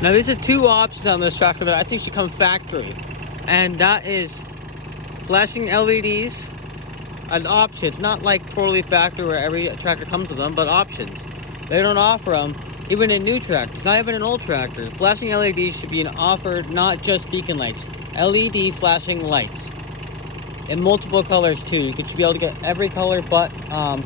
Now, these are two options on this tractor that I think should come factory, and that is flashing LEDs as options, not like totally factory where every tractor comes with them, but options. They don't offer them even in new tractors, not even in old tractors. Flashing LEDs should be offered, not just beacon lights. LED flashing lights in multiple colors too. You should be able to get every color but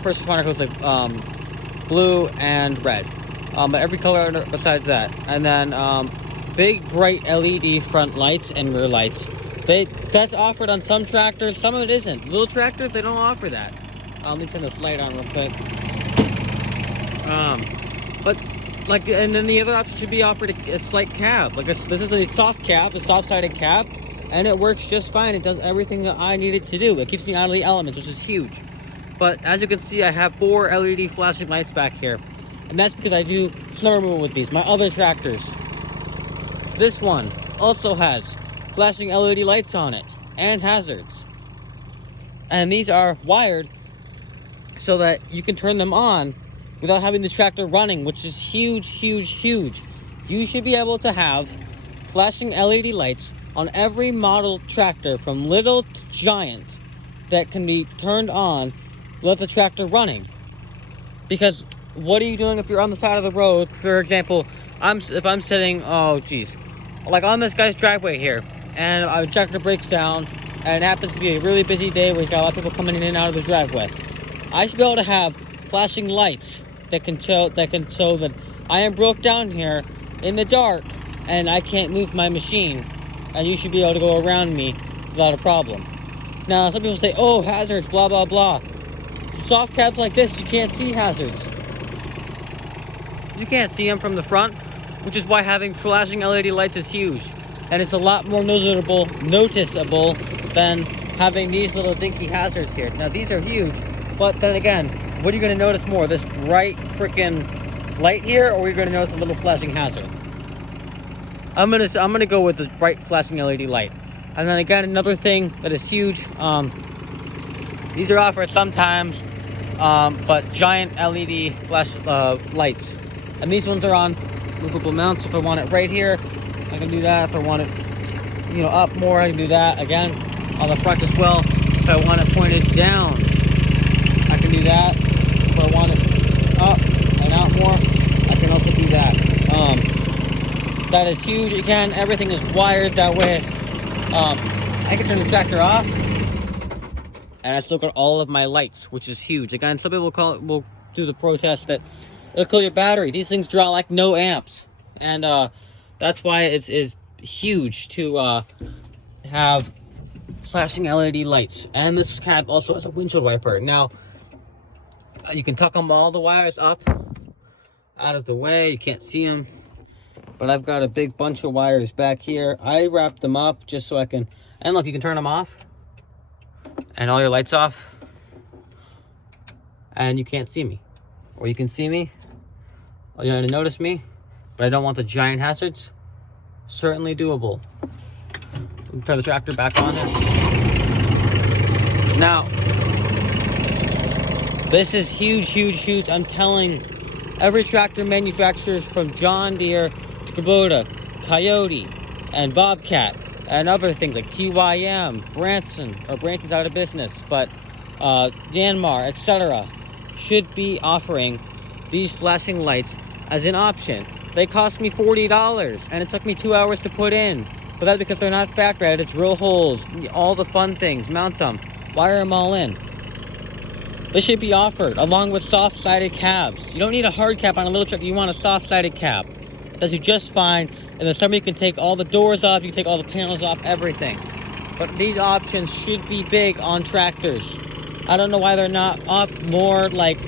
first responder goes like blue and red. But every color besides that. And then big bright LED front lights and rear lights. That's offered on some tractors, some of it isn't. Little tractors, they don't offer that. Let me turn this light on real quick. But like, and then the other option should be offered a slight cab. Like this is a soft cab, a soft-sided cab, and it works just fine. It does everything that I need it to do. It keeps me out of the elements, which is huge. But as you can see, I have 4 LED flashing lights back here, and that's because I do snow removal with these. My other tractors, this one also has flashing LED lights on it and hazards, and these are wired so that you can turn them on without having the tractor running, which is huge. You should be able to have flashing LED lights on every model tractor from little to giant that can be turned on without the tractor running. Because what are you doing if you're on the side of the road? For example, if I'm sitting, like on this guy's driveway here, and a tractor breaks down, and it happens to be a really busy day where he's got a lot of people coming in and out of his driveway. I should be able to have flashing lights that can show that I am broke down here in the dark and I can't move my machine, and you should be able to go around me without a problem. Now, some people say, oh, hazards, blah, blah, blah. Soft cabs like this, you can't see hazards. You can't see them from the front, which is why having flashing LED lights is huge. And it's a lot more noticeable than having these little dinky hazards here. Now, these are huge, but then again, what are you going to notice more? This bright freaking light here, or are you going to notice a little flashing hazard? I'm gonna go with the bright flashing LED light. And then again, another thing that is huge. These are offered sometimes, but giant LED flash lights, and these ones are on movable mounts. If I want it right here, I can do that. If I want it, up more, I can do that. Again, on the front as well. If I want it pointed down, I can do that. If I want it up and out more, I can also do that. That is huge. Again, everything is wired that way. I can turn the tractor off, and I still got all of my lights, which is huge. Again, some people will do the protest that it'll kill your battery. These things draw like no amps, and that's why it's huge to have flashing LED lights. And this cab also has a windshield wiper. Now, you can tuck them all the wires up out of the way. You can't see them, but I've got a big bunch of wires back here. I wrap them up just so I can, and look, you can turn them off and all your lights off, and you can't see me, or you can see me, or you're gonna notice me, but I don't want the giant hazards. Certainly doable. Turn the tractor back on there. Now, this is huge. I'm telling every tractor manufacturer from John Deere to Kubota, Coyote, and Bobcat, and other things like TYM, Branson's out of business, but Yanmar, etc., should be offering these flashing lights as an option. They cost me $40, and it took me 2 hours to put in. But that's because they're not factory. I had to drill holes, all the fun things, mount them, wire them all in. They should be offered along with soft-sided cabs. You don't need a hard cap on a little truck. You want a soft-sided cab. It does you just fine. And then somebody can take all the doors off. You can take all the panels off, everything. But these options should be big on tractors. I don't know why they're not up more, like,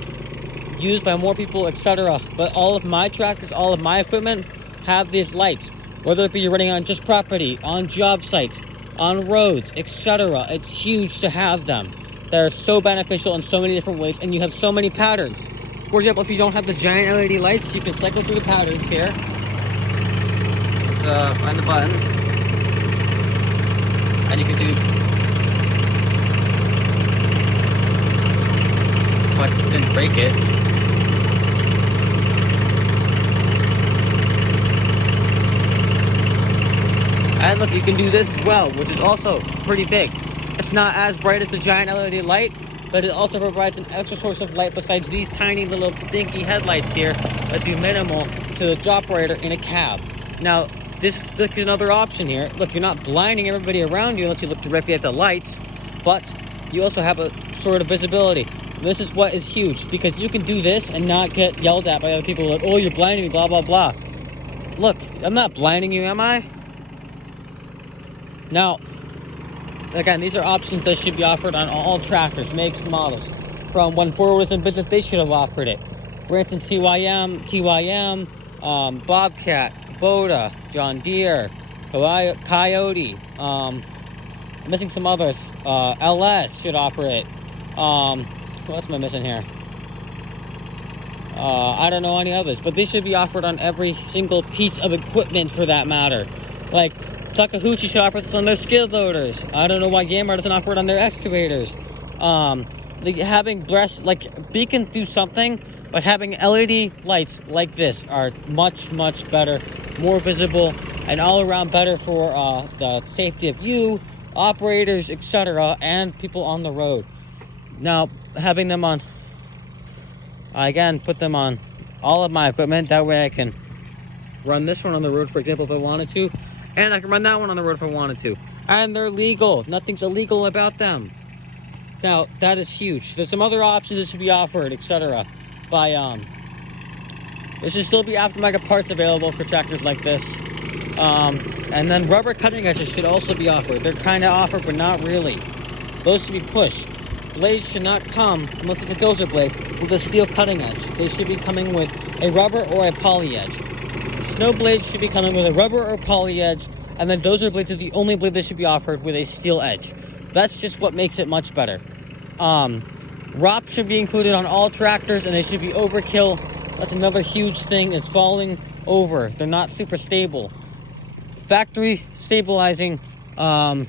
used by more people, etc. But all of my tractors, all of my equipment have these lights. Whether it be you're running on just property, on job sites, on roads, etc. It's huge to have them. They're so beneficial in so many different ways, and you have so many patterns. For example, if you don't have the giant LED lights, you can cycle through the patterns here. Let's find the button. And you can do... Oh, I didn't break it. And look, you can do this as well, which is also pretty big. It's not as bright as the giant LED light, but it also provides an extra source of light besides these tiny little dinky headlights here that do minimal to the operator in a cab. Now, this is another option here. Look, you're not blinding everybody around you unless you look directly at the lights, but you also have a sort of visibility. This is what is huge, because you can do this and not get yelled at by other people like, oh, you're blinding me, blah, blah, blah. Look, I'm not blinding you, am I? Now, again, these are options that should be offered on all tractors, makes, models. From when Ford was in business, they should have offered it. Branson TYM, Bobcat, Kubota, John Deere, Coyote, I'm missing some others. LS should offer it. What else am I missing here? I don't know any others, but they should be offered on every single piece of equipment for that matter. Like, Takeuchi should offer this on their skid loaders. I don't know why Yamaha doesn't offer it on their excavators. Having Beacon do something, but having LED lights like this are much, much better, more visible, and all around better for the safety of you, operators, etc., and people on the road. Now, having them on, again, put them on all of my equipment. That way I can run this one on the road, for example, if I wanted to. And I can run that one on the road if I wanted to. And they're legal. Nothing's illegal about them. Now, that is huge. There's some other options that should be offered, etc. There should still be aftermarket parts available for tractors like this. And then rubber cutting edges should also be offered. They're kind of offered, but not really. Those should be pushed. Blades should not come, unless it's a dozer blade, with a steel cutting edge. They should be coming with a rubber or a poly edge. Snow blades should be coming with a rubber or poly edge, and then dozer blades are the only blade that should be offered with a steel edge. That's just what makes it much better. ROP should be included on all tractors, and they should be overkill. That's another huge thing, is falling over. They're not super stable. Factory stabilizing, wheel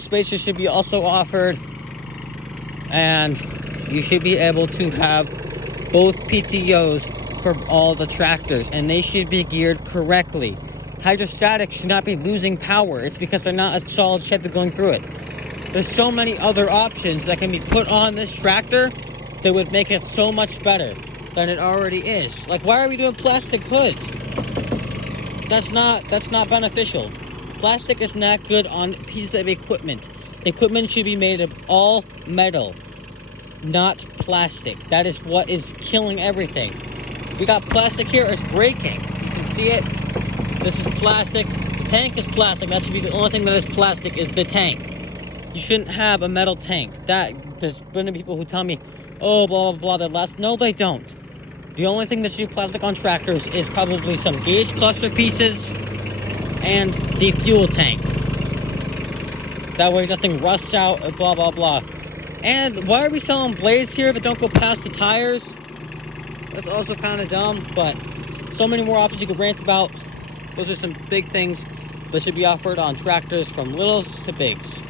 spacers should be also offered, and you should be able to have both PTOs for all the tractors, and they should be geared correctly. Hydrostatic should not be losing power. It's because they're not a solid shed that's going through it. There's so many other options that can be put on this tractor that would make it so much better than it already is. Like, why are we doing plastic hoods? That's not beneficial. Plastic is not good on pieces of equipment. Equipment should be made of all metal, not plastic. That is what is killing everything. We got plastic here, it's breaking. You can see it. This is plastic. The tank is plastic. That should be the only thing that is plastic, is the tank. You shouldn't have a metal tank. There's been people who tell me, oh, blah, blah, blah, that lasts. No, they don't. The only thing that should be plastic on tractors is probably some gauge cluster pieces and the fuel tank. That way nothing rusts out, blah, blah, blah. And why are we selling blades here that don't go past the tires? That's also kind of dumb, but so many more options you could rant about. Those are some big things that should be offered on tractors from littles to bigs.